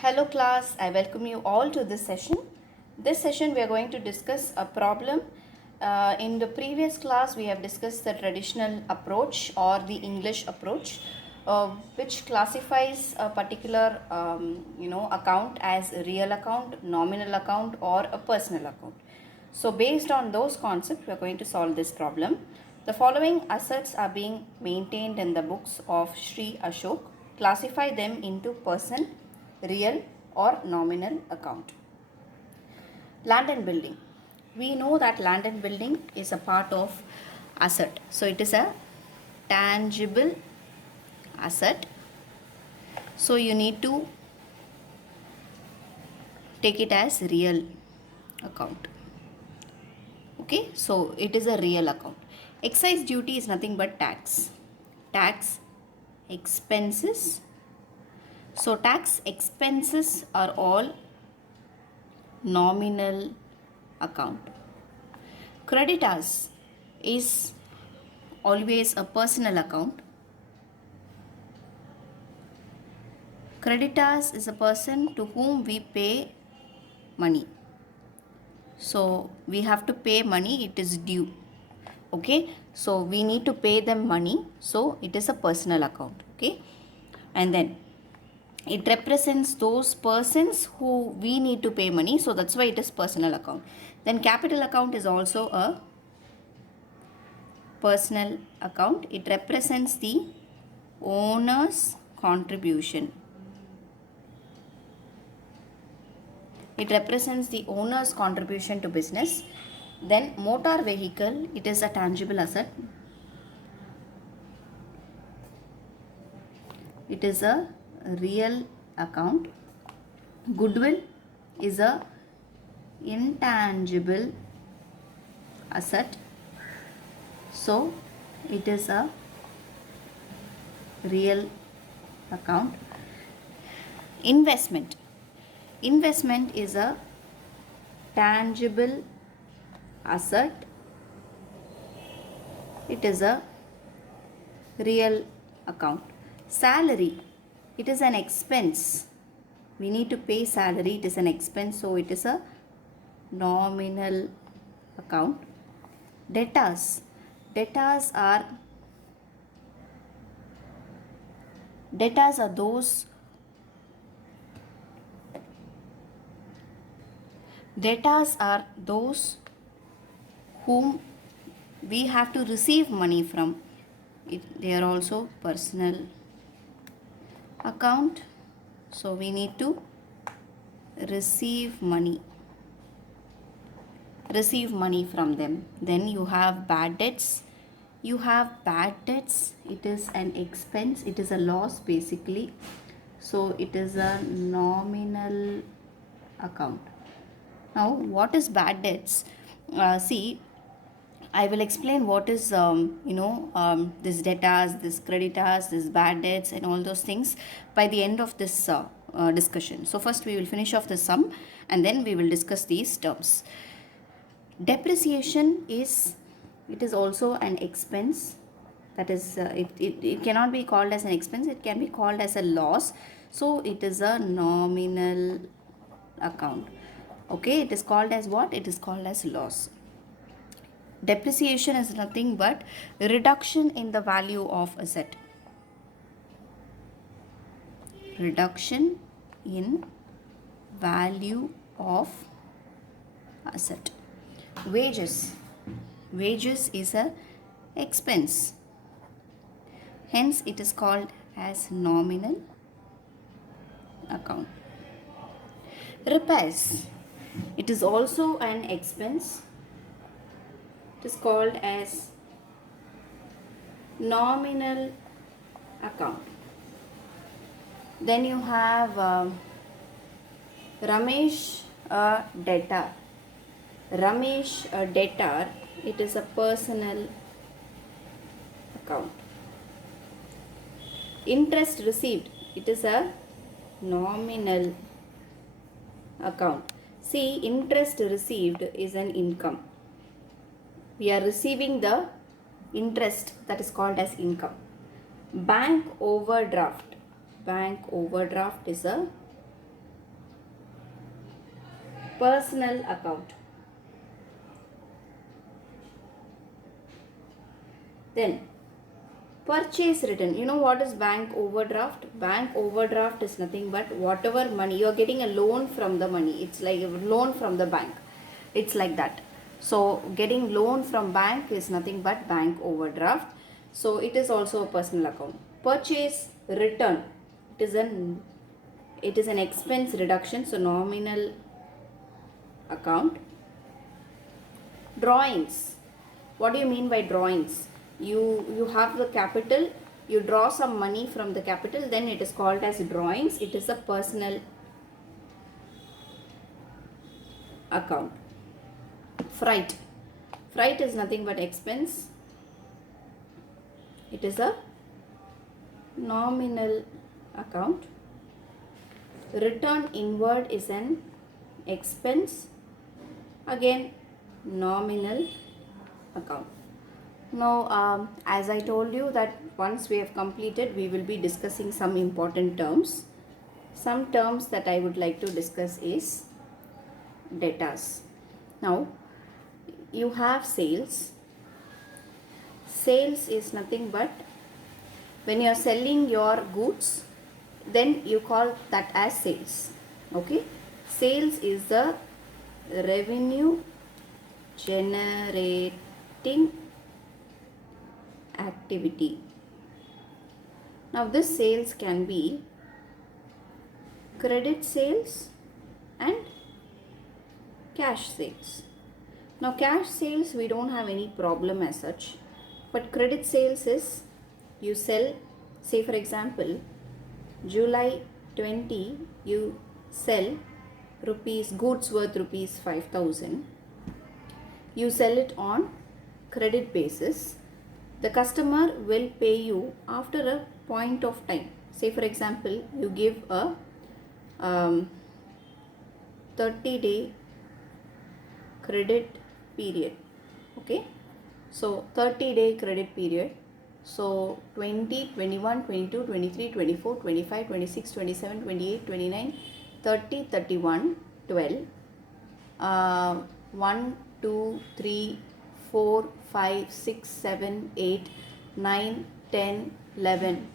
Hello class, I welcome you all to this session. This session we are going to discuss a problem. In the previous class we have discussed the traditional approach or the English approach, which classifies a particular account as a real account, nominal account or a personal account. So based on those concepts we are going to solve this problem. The following assets are being maintained in the books of Sri Ashok. Classify them into person, real or nominal account. Land and building. We know that land and building is a part of asset. So it is a tangible asset. So you need to take it as real account. Okay, so it is a real account. Excise duty is nothing but tax. Tax expenses. So tax expenses are all nominal account. Creditors is always a personal account. Creditors is a person to whom we pay money. So we have to pay money, it is due. Okay, so we need to pay them money, so it is a personal account. Okay, and then it represents those persons who we need to pay money, so that's why it is personal account. Then capital account is also a personal account. It represents the owner's contribution. It represents the owner's contribution to business. Then motor vehicle, it is a tangible asset. It is a real account. Goodwill is a intangible asset. So it is a real account. Investment. Investment is a tangible asset. It is a real account. Salary, it is an expense. We need to pay salary, it is an expense, so it is a nominal account. Debtors. Debtors are those whom we have to receive money from. They are also personal account, so we need to receive money from them. Then you have bad debts. It is an expense, it is a loss basically, so it is a nominal account. Now what is bad debts? See, I will explain what is this debtors, this creditors, this bad debts and all those things by the end of this discussion. So first we will finish off the sum and then we will discuss these terms. Depreciation is also an expense. That is it cannot be called as an expense, it can be called as a loss, so it is a nominal account. Okay, it is called as what? It is called as loss. Depreciation is nothing but reduction in the value of asset. Reduction in value of asset. Wages is a expense, hence it is called as nominal account. Repairs, it is also an expense, it is called as nominal account. Then you have Ramesh, a debtor. Ramesh, a debtor, it is a personal account. Interest received, it is a nominal account. See, interest received is an income. We are receiving the interest, that is called as income. Bank overdraft is a Personal account. Then purchase return. You know what is bank overdraft? Bank overdraft is nothing but whatever money you are getting a loan from the money. It's like a loan from the bank. It's like that. So getting loan from bank is nothing but bank overdraft. So it is also a personal account. Purchase return. It is an expense reduction. So nominal account. Drawings. What do you mean by drawings? You have the capital, you draw some money from the capital, then it is called as drawings. It is a personal account. Freight. Freight is nothing but expense. It is a nominal account. Return inward is an expense. Again, nominal account. Now, as I told you that once we have completed, we will be discussing some important terms. Some terms that I would like to discuss is debtors. Now, you have sales. Sales is nothing but when you are selling your goods, then you call that as sales. Okay? Sales is the revenue generating activity. Now this sales can be credit sales and cash sales. Now cash sales we don't have any problem as such, but credit sales is you sell, say for example, July 20 you sell goods worth rupees 5,000. You sell it on credit basis. The customer will pay you after a point of time. Say for example, you give a 30-day credit period. Okay, so 30-day credit period. So 20, 21, 22, 23, 24, 25, 26, 27, 28, 29, 30, 31, 12, 1, 2, 3, 4, 5, 6, 7, 8, 9, 10, 11.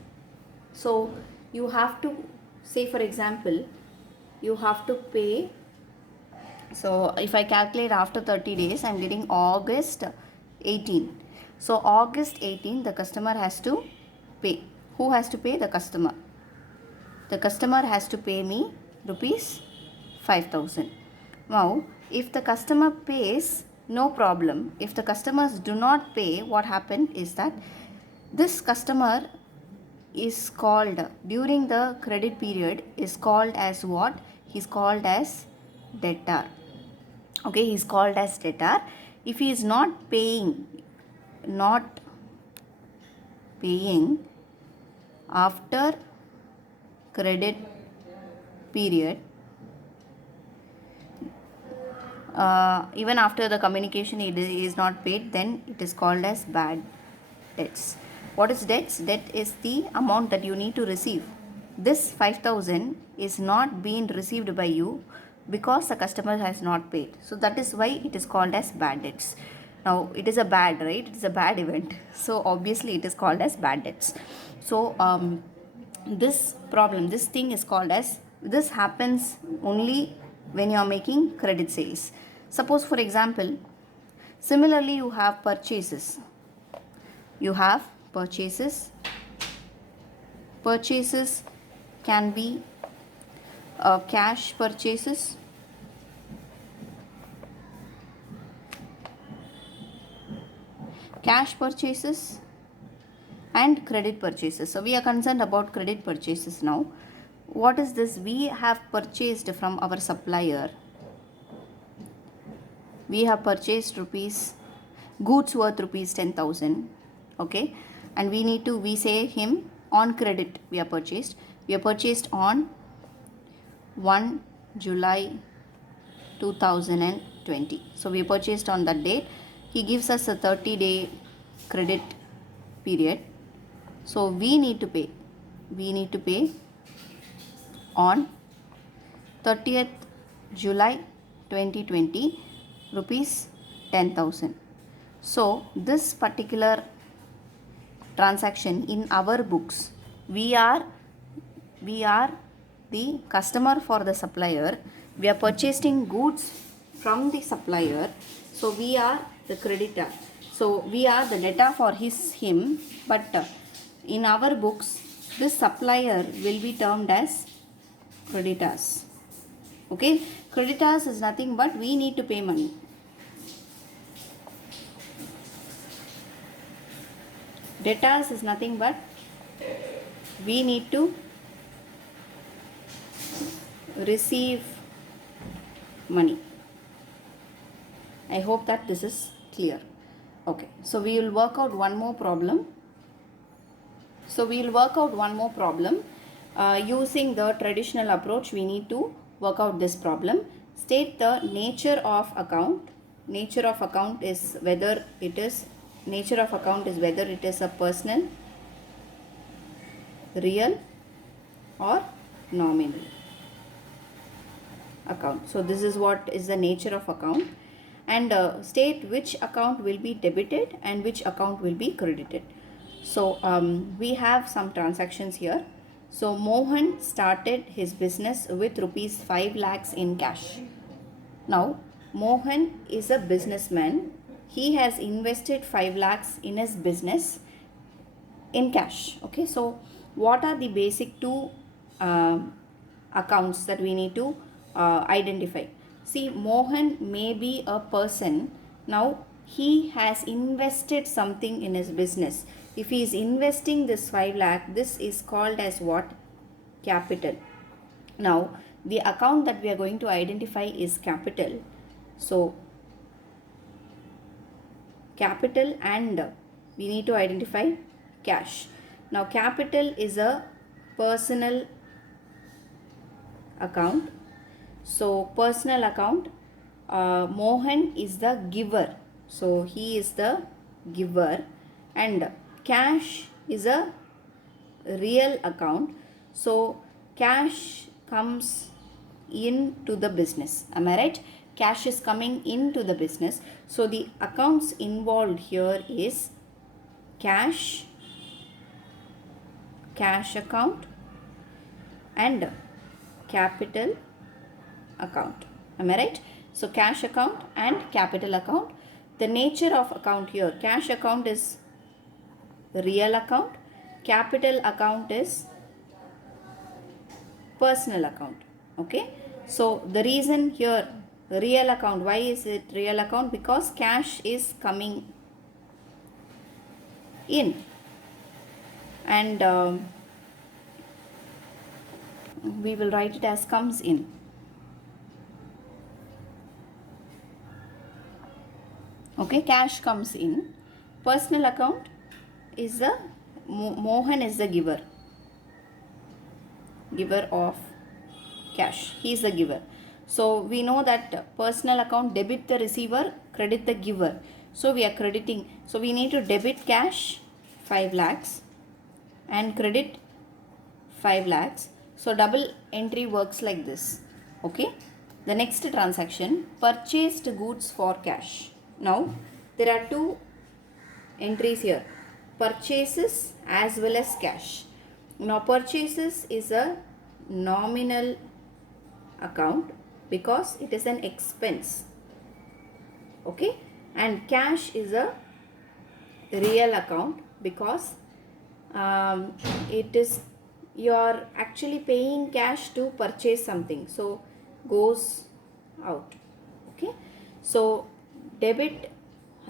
So you have to, say for example, you have to pay. So if I calculate after 30 days, I am getting August 18. So August 18, the customer has to pay. Who has to pay? The customer. The customer has to pay me rupees 5,000. Now, if the customer pays, no problem. If the customers do not pay, what happened is that this customer is called, during the credit period, is called as what? He is called as debtor. Okay, he is called as debtor. If he is not paying after credit period, even after the communication he is not paid, then it is called as bad debts. What is debts? Debt is the amount that you need to receive. This 5,000 is not being received by you because the customer has not paid. So that is why it is called as bad debts. Now it is a bad, right? It is a bad event. So obviously it is called as bad debts. So this problem, this thing is called as, this happens only when you are making credit sales. Suppose for example, similarly you have purchases. You have purchases. Purchases can be cash purchases. Cash purchases and credit purchases. So we are concerned about credit purchases now. What is this? We have purchased from our supplier. We have purchased goods worth rupees 10,000. Okay, and we say him on credit we are purchased. We are purchased on 1 July 2020. So we purchased on that date. He gives us a 30-day credit period. So we need to pay. We need to pay on 30th July 2020 rupees 10,000. So this particular transaction in our books, we are the customer for the supplier. We are purchasing goods from the supplier, so we are the creditor. So we are the debtor for him, but in our books this supplier will be termed as creditors. Okay, creditors is nothing but we need to pay money. Debtors is nothing but we need to receive money. I hope that this is clear. Okay, so we will work out one more problem. Using the traditional approach, we need to work out this problem. State the nature of account. Nature of account is whether it is a personal, real or nominal account. So this is what is the nature of account, and state which account will be debited and which account will be credited. So we have some transactions here. So Mohan started his business with rupees 5 lakhs in cash. Now Mohan is a businessman. He has invested 5 lakhs in his business in cash. Okay, so what are the basic two accounts that we need to identify? See, Mohan may be a person. Now he has invested something in his business. If he is investing this 5 lakh, this is called as what? Capital. Now the account that we are going to identify is capital. So capital, and we need to identify cash. Now capital is a personal account. So personal account, Mohan is the giver. So he is the giver, and cash is a real account. So cash comes into the business. Am I right? Cash is coming into the business. So the accounts involved here is cash account and capital account. Am I right? So cash account and capital account. The nature of account here, cash account is real account, capital account is personal account. Okay, so the reason here real account, why is it real account? Because cash is coming in, and we will write it as comes in. Okay, cash comes in. Personal account is the Mohan is the giver of cash. He is the giver. So we know that personal account debit the receiver, credit the giver. So we are crediting. So we need to debit cash 5 lakhs and credit 5 lakhs. So double entry works like this. Okay. The next transaction, purchased goods for cash. Now there are two entries here, purchases as well as cash. Now purchases is a nominal account because it is an expense. Okay, and cash is a real account because it is, you are actually paying cash to purchase something, so goes out. Okay, so debit,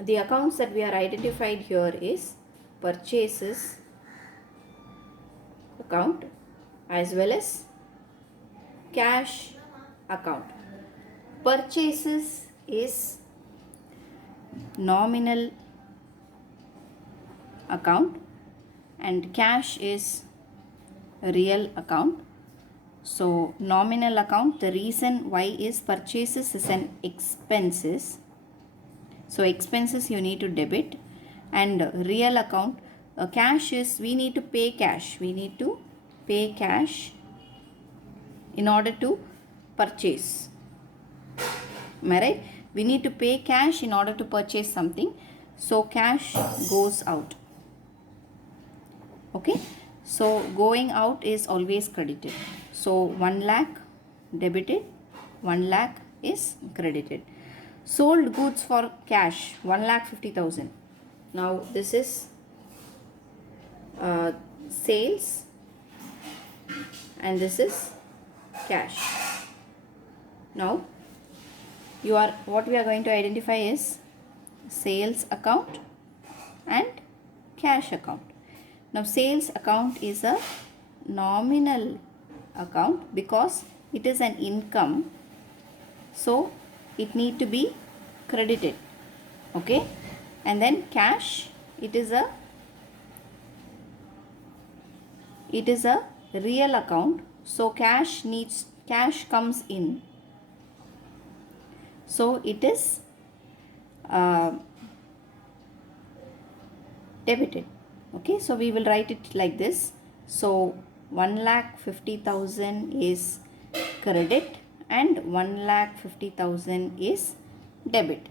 the accounts that we are identified here is purchases account as well as cash account. Purchases is nominal account and cash is real account. So nominal account, the reason why is purchases is an expenses. So expenses you need to debit, and real account, cash is we need to pay cash. We need to pay cash in order to purchase. Am I right? We need to pay cash in order to purchase something. So cash goes out. Okay. So going out is always credited. So 1 lakh debited, 1 lakh is credited. Sold goods for cash 1,50,000. Now this is sales and this is cash. Now what we are going to identify is sales account and cash account. Now sales account is a nominal account because it is an income, so it need to be credited. Okay, and then cash, it is a real account, so cash comes in, so it is debited. Okay, so we will write it like this. So 1,50,000 is credit and 1,50,000 is debit.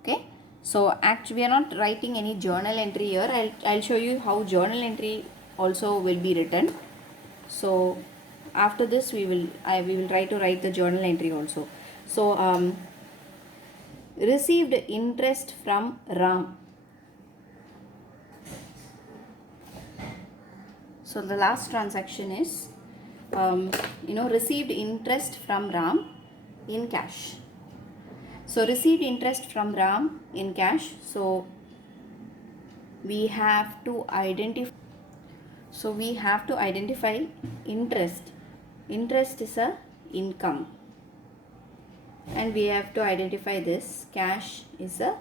Okay, so actually we are not writing any journal entry here. I'll show you how journal entry also will be written. So after this we will try to write the journal entry also. So received interest from Ram. So the last transaction is received interest from Ram in cash. So received interest from Ram in cash. So we have to identify. So we have to identify interest. Interest is a income, and we have to identify this. Cash is a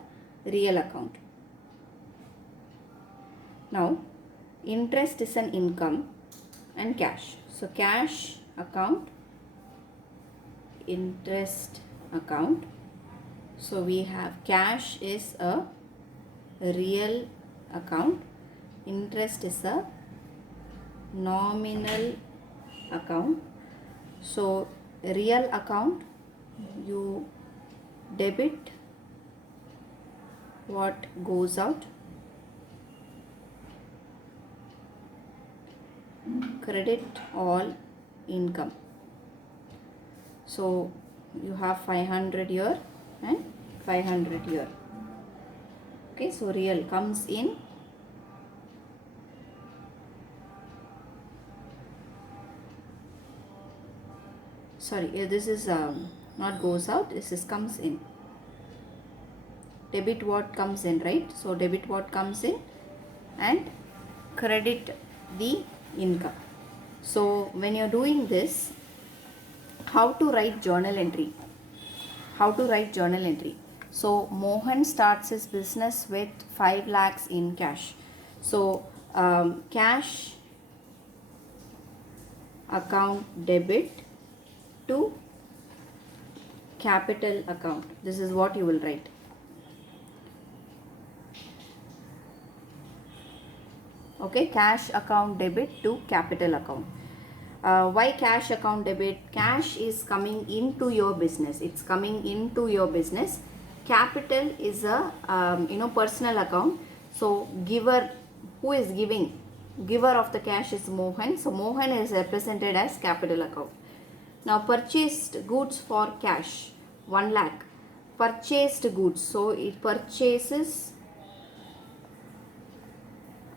real account. Now interest is an income and cash. So cash account, interest account. So we have cash is a real account, interest is a nominal account. So real account, you debit what goes out, credit all income. So you have 500 here and 500 here. Okay, so real comes in, this is not goes out, this is comes in. Debit what comes in, right? So debit what comes in and credit the income. So when you're doing this, how to write journal entry? So Mohan starts his business with 5 lakhs in cash. So cash account debit to capital account. This is what you will write. Okay, cash account debit to capital account. Why cash account debit? Cash is coming into your business. It's coming into your business. Capital is a personal account. So giver, who is giving? Giver of the cash is Mohan. So Mohan is represented as capital account. Now purchased goods for cash 1 lakh. Purchased goods. So it purchases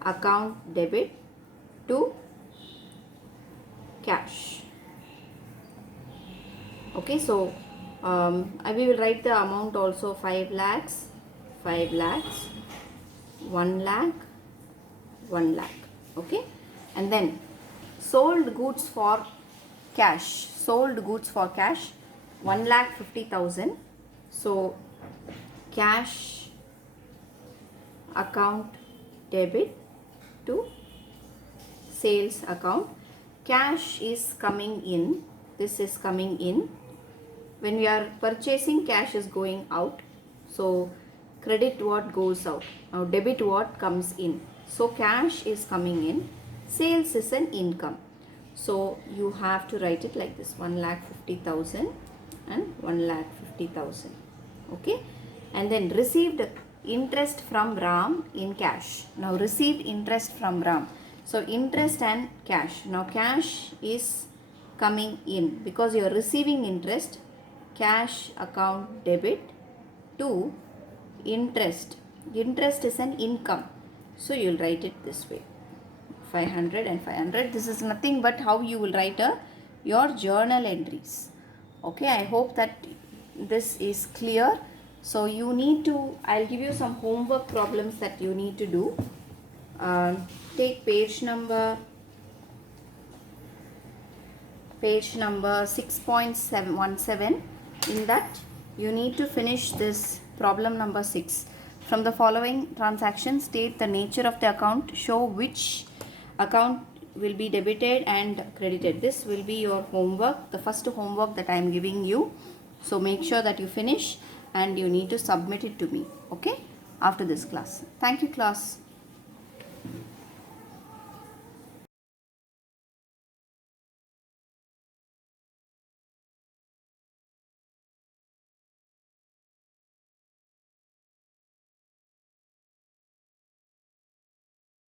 account debit to cash. Okay, so we will write the amount also. 5 lakhs, 5 lakhs, 1 lakh, 1 lakh. Okay, and then sold goods for cash. 1,50,000. So cash account debit to sales account. Cash is coming in. This is coming in. When we are purchasing, cash is going out. So credit what goes out. Now debit what comes in. So cash is coming in. Sales is an income. So you have to write it like this: 1,50,000 and 1,50,000. Okay, and then received interest from Ram in cash. Now received interest from Ram. So interest and cash. Now cash is coming in because you are receiving interest. Cash account debit to interest. Interest is an income. So you will write it this way. 500 and 500. This is nothing but how you will write your journal entries. Okay, I hope that this is clear. So you need to, I'll give you some homework problems that you need to do. Take page number 6.17. In that you need to finish this problem number 6. From the following transactions, state the nature of the account, show which account will be debited and credited. This will be your homework, the first homework that I am giving you. So make sure that you finish and you need to submit it to me, okay, after this class. Thank you, class.